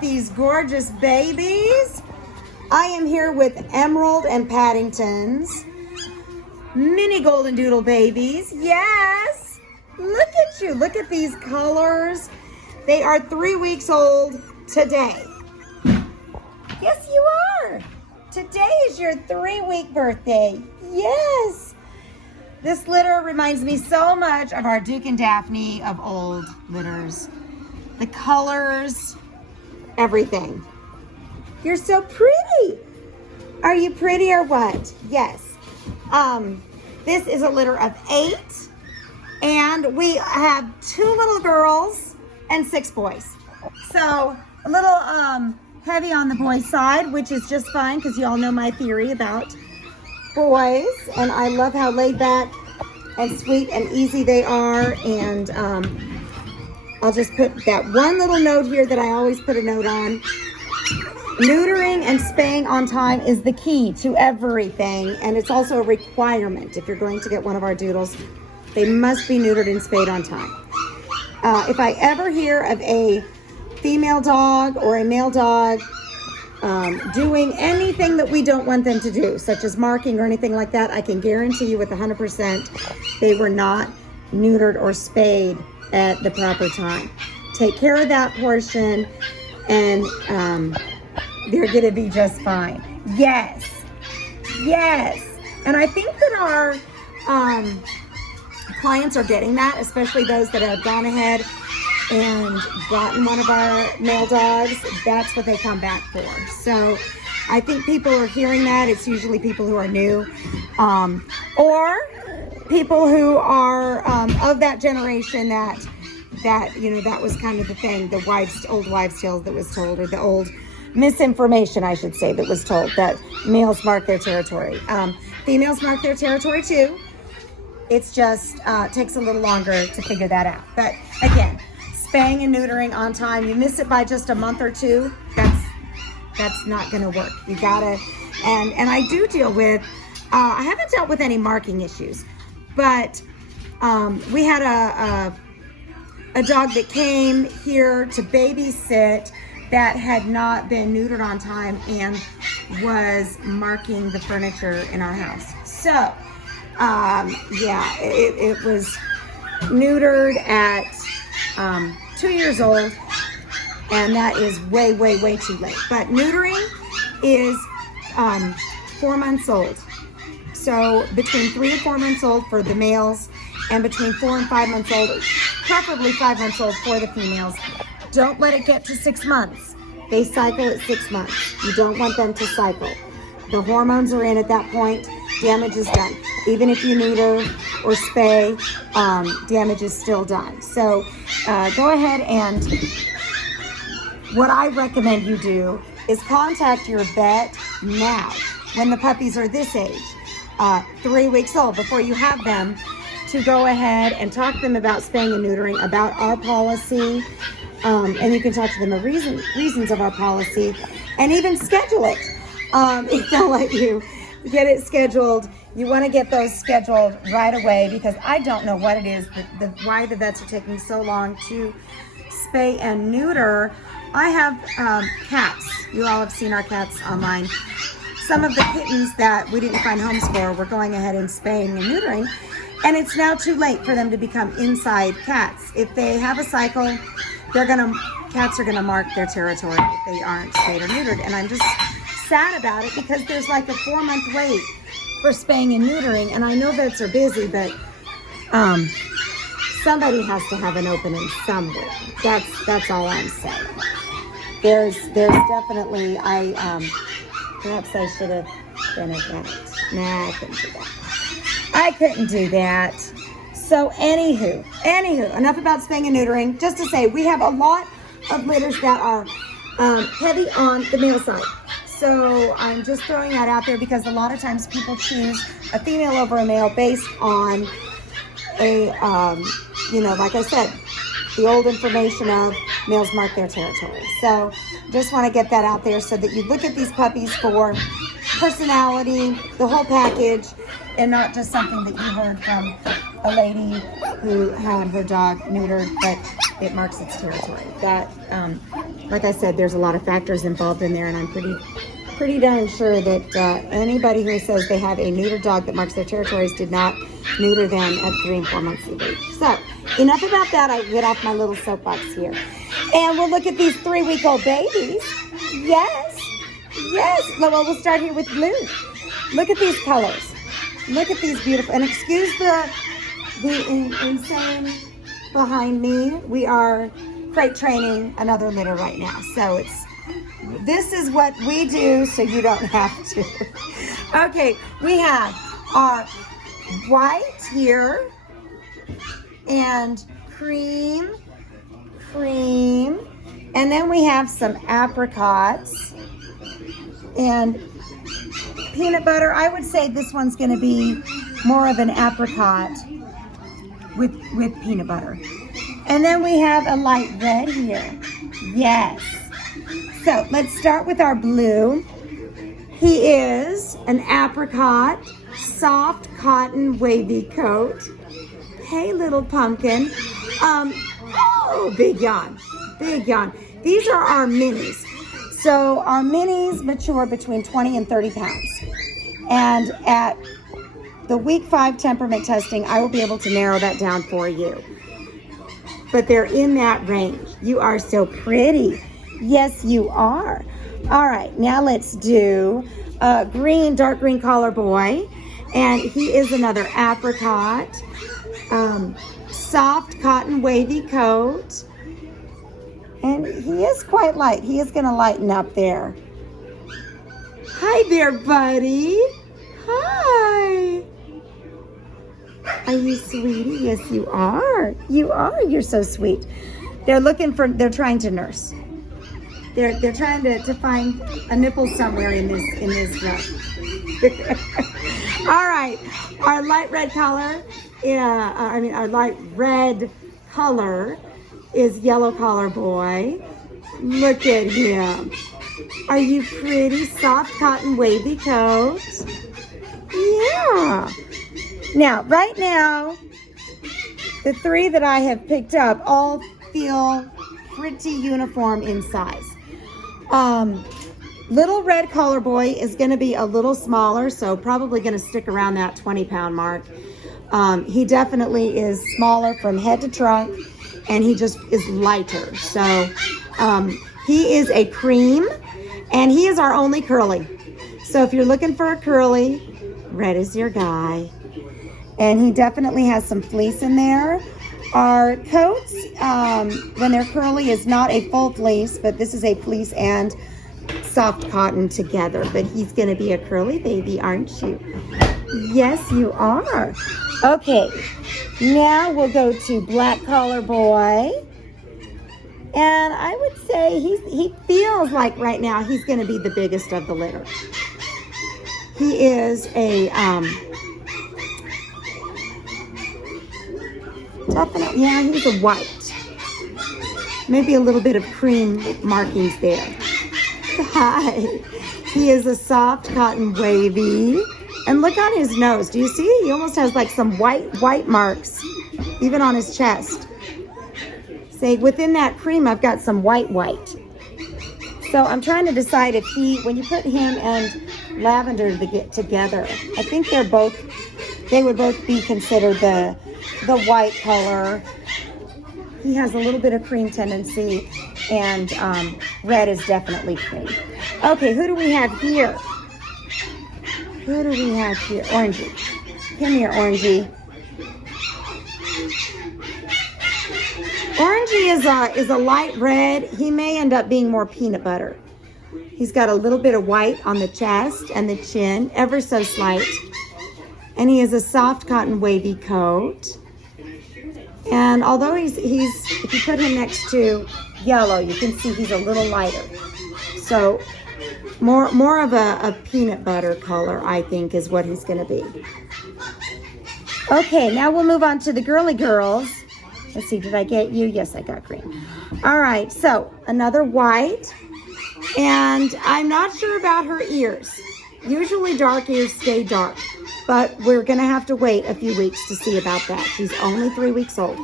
at these gorgeous babies. I am here with Emerald and Paddington's mini Goldendoodle babies. Yes, look at you. Look at these colors. They are 3 weeks old today. Yes, you are. Today is your 3-week birthday. Yes. This litter reminds me so much of our Duke and Daphne of old litters. The colors, everything. You're so pretty. Are you pretty or what? Yes. This is a litter of 8, and we have 2 little girls and 6 boys. So a little heavy on the boys' side, which is just fine because you all know my theory about boys, and I love how laid back and sweet and easy they are. And I'll just put that one little note here that I always put a note on. Neutering and spaying on time is the key to everything, and it's also a requirement. If you're going to get one of our doodles, they must be neutered and spayed on time. If I ever hear of a female dog or a male dog doing anything that we don't want them to do, such as marking or anything like that, I can guarantee you with 100% they were not neutered or spayed at the proper time. Take care of that portion, and they're going to be just fine. Yes. Yes. And I think that our clients are getting that, especially those that have gone ahead and gotten one of our male dogs. That's what they come back for. So I think people are hearing that. It's usually people who are new, or people who are of that generation that you know, that was kind of the thing, the old wives' tales that was told, or the old misinformation, I should say, that was told, that males mark their territory. Females mark their territory too. It's just takes a little longer to figure that out. But again, spaying and neutering on time. You miss it by just a month or 2, that's not going to work. You gotta, and I do deal with, I haven't dealt with any marking issues, but we had a dog that came here to babysit that had not been neutered on time and was marking the furniture in our house. So, yeah, it was neutered at 2 years old, and that is way, way, way too late. But neutering is 4 months old. So between 3 and 4 months old for the males, and between 4 and 5 months old, preferably 5 months old for the females. Don't let it get to 6 months. They cycle at 6 months. You don't want them to cycle. The hormones are in at that point. Damage is done. Even if you neuter or spay, damage is still done. So go ahead, and what I recommend you do is contact your vet now when the puppies are this age, 3 weeks old, before you have them, to go ahead and talk to them about spaying and neutering, about our policy, and you can talk to them about reasons of our policy, and even schedule it. If they'll let you get it scheduled, you want to get those scheduled right away, because I don't know what it is, why the vets are taking so long to spay and neuter. I have cats. You all have seen our cats online. Some of the kittens that we didn't find homes for, we're going ahead and spaying and neutering. And it's now too late for them to become inside cats. If they have a cycle, cats are gonna mark their territory if they aren't spayed or neutered. And I'm just sad about it, because there's like a 4-month wait for spaying and neutering. And I know vets are busy, but somebody has to have an opening somewhere. That's all I'm saying. There's definitely, perhaps I should have been a vet. Nah, I couldn't do that. I couldn't do that. So anywho, enough about spaying and neutering. Just to say, we have a lot of litters that are heavy on the male side. So I'm just throwing that out there, because a lot of times people choose a female over a male based on a, you know, like I said, the old information of males mark their territory. So just want to get that out there so that you look at these puppies for personality, the whole package, and not just something that you heard from a lady who had her dog neutered, but it marks its territory. That, like I said, there's a lot of factors involved in there, and I'm pretty darn sure that anybody who says they have a neutered dog that marks their territories did not neuter them at 3 and 4 months of age. So, enough about that. I get off my little soapbox here. And we'll look at these 3-week-old babies. Yes. Well, we'll start here with blue. Look at these colors. Look at these beautiful, and excuse the insane behind me. We are crate training another litter right now. So this is what we do so you don't have to. Okay, we have our white here and cream, and then we have some apricots and peanut butter. I would say this one's going to be more of an apricot with peanut butter. And then we have a light red here. Yes. So let's start with our blue. He is an apricot, soft cotton wavy coat. Hey, little pumpkin. Oh, big yawn. These are our minis. So our minis mature between 20 and 30 pounds. And at the week 5 temperament testing, I will be able to narrow that down for you. But they're in that range. You are so pretty. Yes, you are. All right, now let's do dark green collar boy. And he is another apricot, soft cotton wavy coat. And he is quite light. He is going to lighten up there. Hi there, buddy. Hi. Are you sweetie? Yes, you are. You are. You're so sweet. They're trying to nurse. They're trying to find a nipple somewhere in this rug. All right. Our light red color, our light red color is yellow collar boy. Look at him. Are you pretty? Soft cotton wavy coat. Yeah. Now, right now, the 3 that I have picked up all feel pretty uniform in size. Little red collar boy is going to be a little smaller, so probably going to stick around that 20-pound mark. He definitely is smaller from head to trunk, and he just is lighter. So he is a cream, and he is our only curly. So if you're looking for a curly, red is your guy. And he definitely has some fleece in there. Our coats, when they're curly, is not a full fleece, but this is a fleece and soft cotton together. But he's going to be a curly baby, aren't you? Yes, you are. Okay, now we'll go to black collar boy. And I would say he feels like right now he's going to be the biggest of the litter. He is a definitely, yeah, he's a white. Maybe a little bit of cream markings there. Hi. He is a soft cotton wavy. And look on his nose. Do you see? He almost has like some white marks, even on his chest. Say, within that cream, I've got some white. So I'm trying to decide if when you put him and lavender together, I think they would both be considered the white color. He has a little bit of cream tendency, and red is definitely cream. Okay, who do we have here? Orangey. Come here, Orangey. Orangey is a light red. He may end up being more peanut butter. He's got a little bit of white on the chest and the chin, ever so slight. And he is a soft cotton wavy coat. And although he's if you put him next to yellow, you can see he's a little lighter. So more of a peanut butter color, I think, is what he's going to be. Okay, now we'll move on to the girly girls. Let's see, did I get you? Yes, I got green. All right, so another white. And I'm not sure about her ears. Usually dark ears stay dark. but we're gonna have to wait a few weeks to see about that. She's only 3 weeks old.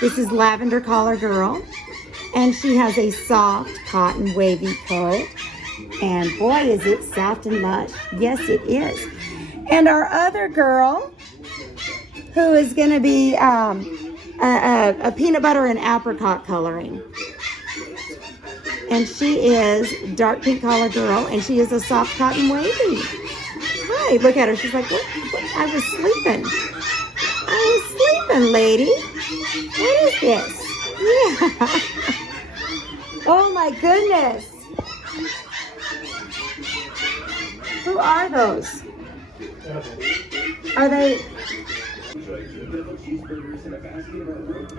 This is Lavender Collar Girl, and she has a soft cotton wavy coat, and boy is it soft and lush. Yes, it is. And our other girl, who is gonna be a peanut butter and apricot coloring, and she is dark pink collar girl, and she is a soft cotton wavy. Hi, look at her. She's like, what? I was sleeping. Lady. What is this? Yeah. Oh my goodness. Who are those? Are they?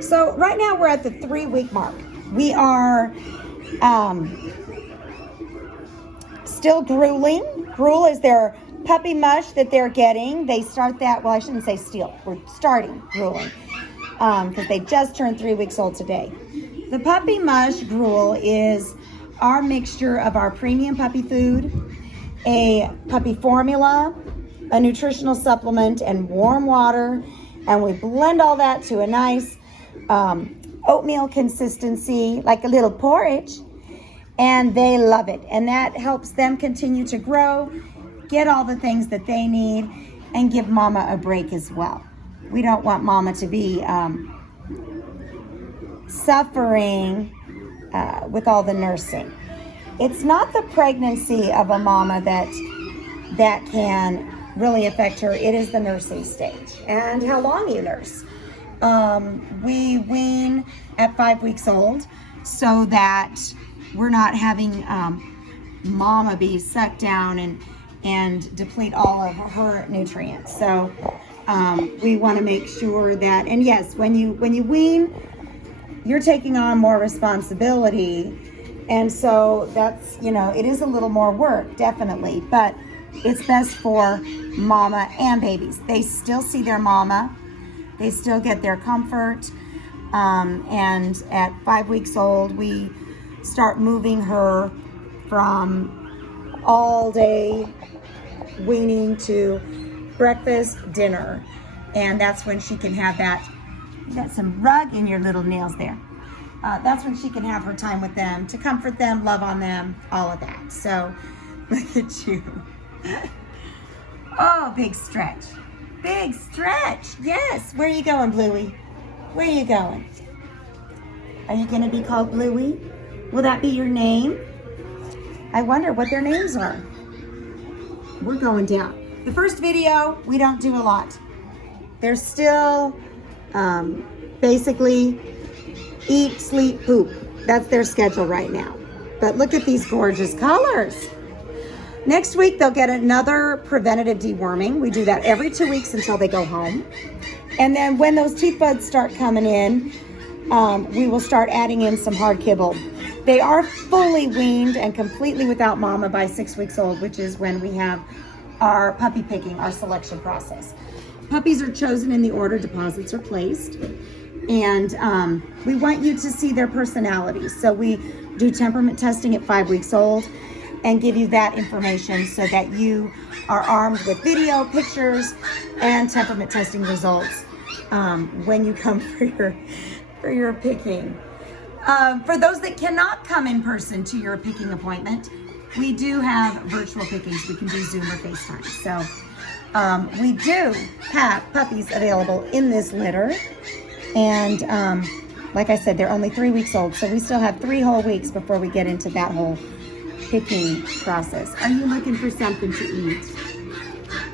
So right now we're at the 3-week mark. We are still grueling. Gruel is their puppy mush that they're getting. They start that, well, I shouldn't say still. We're starting grueling because they just turned 3 weeks old today. The puppy mush gruel is our mixture of our premium puppy food, a puppy formula, a nutritional supplement, and warm water. And we blend all that to a nice oatmeal consistency, like a little porridge. And they love it. And that helps them continue to grow, get all the things that they need, and give mama a break as well. We don't want mama to be suffering with all the nursing. It's not the pregnancy of a mama that can really affect her. It is the nursing stage and how long you nurse. We wean at 5 weeks old so that we're not having mama be sucked down and deplete all of her nutrients. So we want to make sure that, and yes, when you wean, you're taking on more responsibility. And so that's, it is a little more work, definitely, but it's best for mama and babies. They still see their mama. They still get their comfort. And at 5 weeks old, we start moving her from all day weaning to breakfast, dinner. And that's when she can have that. You got some rug in your little nails there. That's when she can have her time with them, to comfort them, love on them, all of that. So look at you. Oh, big stretch. Big stretch. Yes. Where are you going, Bluey? Where are you going? Are you going to be called Bluey? Will that be your name? I wonder what their names are. We're going down. The first video, we don't do a lot. They're still basically eat, sleep, poop. That's their schedule right now. But look at these gorgeous colors. Next week, they'll get another preventative deworming. We do that every 2 weeks until they go home. And then when those teeth buds start coming in, we will start adding in some hard kibble. They are fully weaned and completely without mama by 6 weeks old, which is when we have our puppy picking, our selection process. Puppies are chosen in the order deposits are placed. And we want you to see their personalities. So we do temperament testing at 5 weeks old and give you that information so that you are armed with video, pictures, and temperament testing results when you come for your picking. For those that cannot come in person to your picking appointment, we do have virtual pickings. We can do Zoom or FaceTime. So we do have puppies available in this litter. And like I said, they're only 3 weeks old, so we still have 3 whole weeks before we get into that whole picking process. Are you looking for something to eat?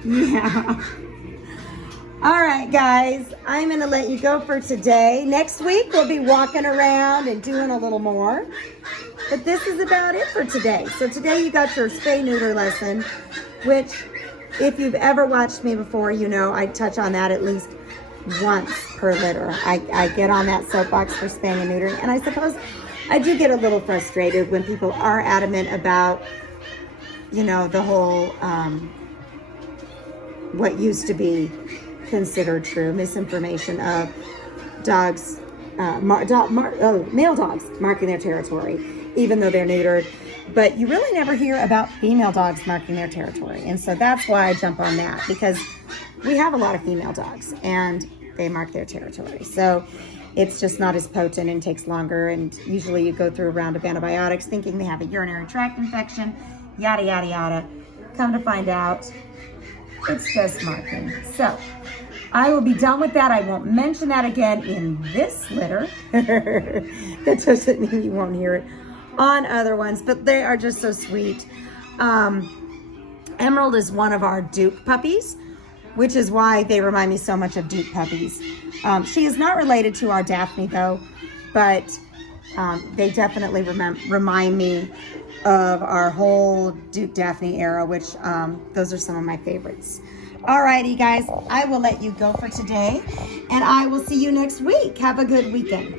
Yeah. All right, guys, I'm going to let you go for today. Next week, we'll be walking around and doing a little more. But this is about it for today. So today you got your spay-neuter lesson, which if you've ever watched me before, you know I touch on that at least once per litter. I get on that soapbox for spaying and neutering, and I suppose I do get a little frustrated when people are adamant about, the whole what used to be considered true misinformation of dogs, male dogs marking their territory, even though they're neutered. But you really never hear about female dogs marking their territory. And so that's why I jump on that, because we have a lot of female dogs and they mark their territory. So it's just not as potent and takes longer. And usually you go through a round of antibiotics thinking they have a urinary tract infection, yada, yada, yada. Come to find out, it's just marking. So I will be done with that. I won't mention that again in this litter. That doesn't mean you won't hear it on other ones, but they are just so sweet. Emerald is one of our Duke puppies, which is why they remind me so much of Duke puppies. She is not related to our Daphne though, but they definitely remind me of our whole Duke Daphne era, which those are some of my favorites. Alrighty guys, I will let you go for today, and I will see you next week. Have a good weekend.